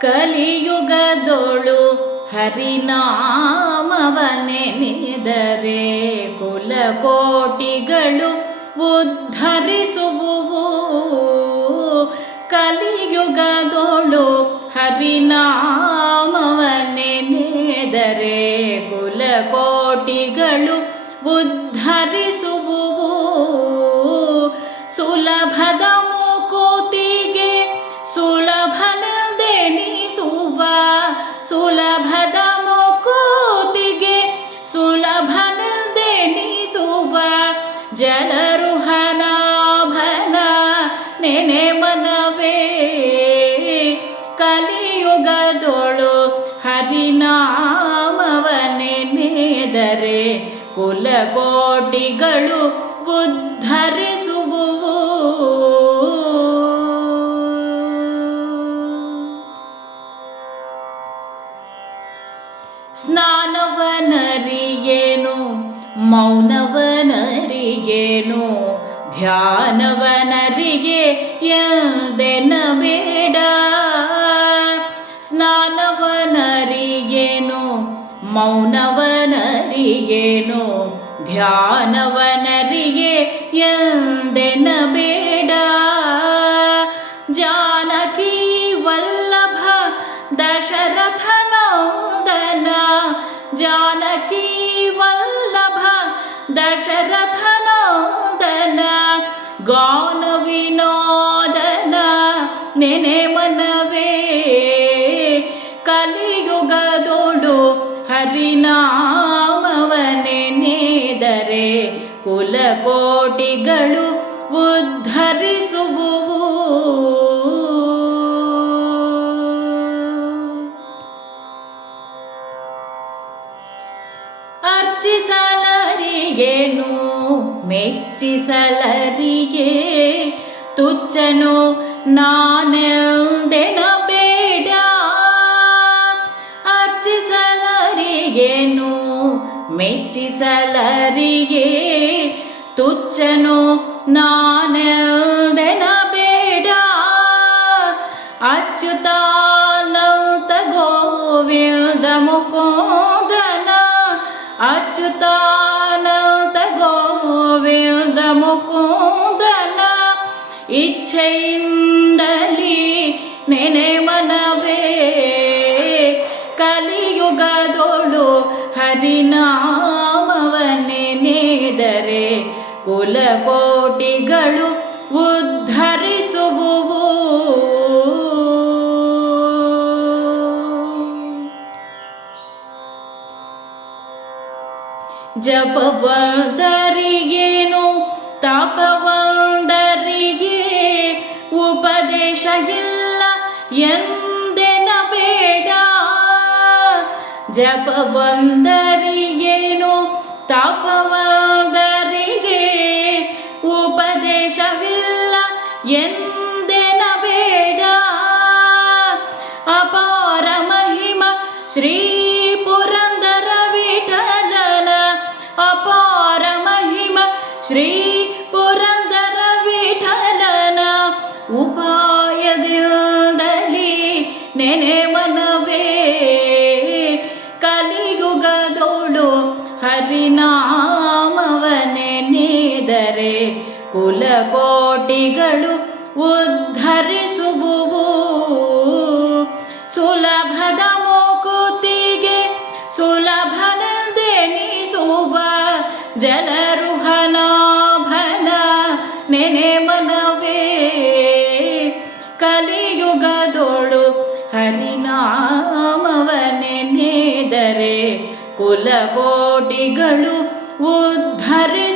ಕಲಿಯುಗದೊಳು ಹರಿನಾಮವನೆನೆದರೆ ಕುಲಕೋಟಿಗಳು ಉದ್ಧರಿಸುವುವು. ಕಲಿಯುಗದೊಳು ಹರಿನಾಮವನೆನೆದರೆ ಕುಲಕೋಟಿಗಳು ಉದ್ಧರಿಸುವುವು. ಸುಲಭದ ಕುಲಕೋಟಿಗಳು ಉದ್ಧರಿಸುವುವು. ಸ್ನಾನವನರಿಯೇನು ಮೌನವನರಿಗೇನು ಧ್ಯಾನವನರಿಗೆ ಎಂದೆನ ಮೌನವನರಿಯೇನು? ಧ್ಯಾನವನರಿಗೆ ಎಂದೆನಬೇಡ? ಜಾನಕಿ ವಲ್ಲಭ ದಶರಥನೋದನ? ಜಾನಕಿ ವಲ್ಲಭ ದಶರಥನೋದನ? ಗಾನ ವಿನೋದನ ನೆನೆ ಮನವೇ ಹರಿನಾಮವನೆನೆದರೆ ಕುಲಕೋಟಿಗಳು ಉದ್ಧರಿಸುವುವು ಅರ್ಚಿಸಲರಿಗೇನು ಮೆಚ್ಚಿಸಲರಿಗೆ ತುಚ್ಚನು ನಾನೆಂದೆನ ತುಚ್ಚನು ನಾನೆಂದೆನ ಬೇಡ ಅಚ್ಯುತಾನಂತ ಗೋವಿಂದ ಮುಕುಂದನ ಅಚ್ಯುತಾನಂತ ಗೋವಿಂದ ಮುಕುಂದನ ಇಚ್ಛೆಯಿಂದಲಿ ನೆನೆ ಮನವೇ ಕಲಿಯುಗದೊಳು ಹರಿನಾಮವನೆನೆದರೆ ಕುಲಕೋಟಿಗಳು ಉದ್ಧರಿಸುವುವು. ಜಪವಂದರಿಗೇನು ತಾಪವಂದರಿಗೆ ಉಪದೇಶ ಇಲ್ಲ ಎಂದೆನ ಬೇಡ. ಜಪವಂದರಿಗೇನು ತಾಪವಂದರಿಗೆ ಎಂದೆನ ಬೇಡ ಅಪಾರ ಮಹಿಮ ಶ್ರೀ ಪುರಂದರ ವಿಠಲನ ಅಪಾರ ಮಹಿಮ ಶ್ರೀ ಪುರಂದರ ವಿಠಲನ ಉಪಾಯದಿಂದಲಿ ನೆನೆ ಮನವೇ ಕಲಿಯುಗದೋಡು ಹರಿನಾಮವನೆನೆದರೆ ಕುಲಕೋಟಿಗಳು ಉದ್ಧರಿಸುವುವು. ಸುಲಭದ ಮುಕುತಿಗೆ ಸುಲಭನದೆನಿಸುವ ಜಲರುಹನಾಭನ ನೆನೆ ಮನವೇ. ಕಲಿಯುಗದೊಳು ಹರಿನಾಮವನೆನೆದರೆ ಕುಲಕೋಟಿಗಳು ಉದ್ಧರಿಸುವುವು